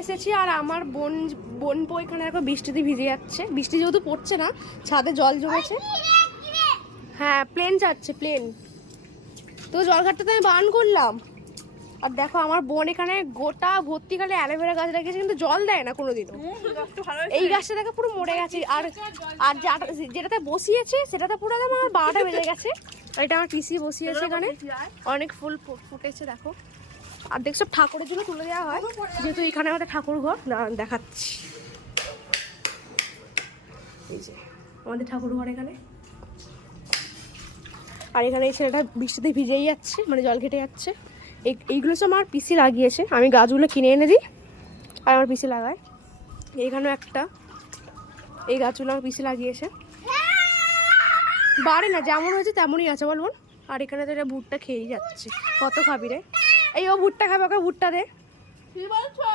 এসেছি আর আমার বোন এখানে দেখো বৃষ্টিতে ভিজে যাচ্ছে। বৃষ্টি যেহেতু পড়ছে না, ছাদে জল জমেছে। হ্যাঁ, প্লেন যাচ্ছে, প্লেন। তো জলঘাটটা তো আমি বারণ করলাম। আর দেখো আমার বোন এখানে গোটা ভর্তি করে অ্যালোভেরা গাছ রেখেছে, কিন্তু জল দেয় না কোনোদিনও। এই গাছটা দেখো পুরো মরে গেছে। আর আর যেটাতে বসিয়েছে সেটাতে পুরো আমার 12টা বেজে গেছে। এটা আমার পিসি বসিয়েছে, এখানে অনেক ফুল ফুটেছে দেখো। আর দেখছো ঠাকুরের জন্য তুলে দেওয়া হয়, যেহেতু এখানে আমাদের ঠাকুর ঘর। দেখাচ্ছি, এই যে আমাদের ঠাকুর ঘর এখানে। আর এখানে এই ছেলেটা বৃষ্টিতে ভিজেই যাচ্ছে, মানে জল ঘেটে যাচ্ছে। এইগুলো সব আমার পিসি লাগিয়েছে, আমি গাছগুলো কিনে এনে দিই আর আমার পিসি লাগায়। এইখানেও একটা, এই গাছগুলো আমার পিসি লাগিয়েছে। বাড়ে না, যেমন হয়েছে তেমনই আছে বলবো। আর এখানে তো এটা ভুট্টা খেয়েই যাচ্ছে। কত খাবি রে? এই ও ভুট্টা খাবে, ওকে ভুট্টা দে। কি বলছো?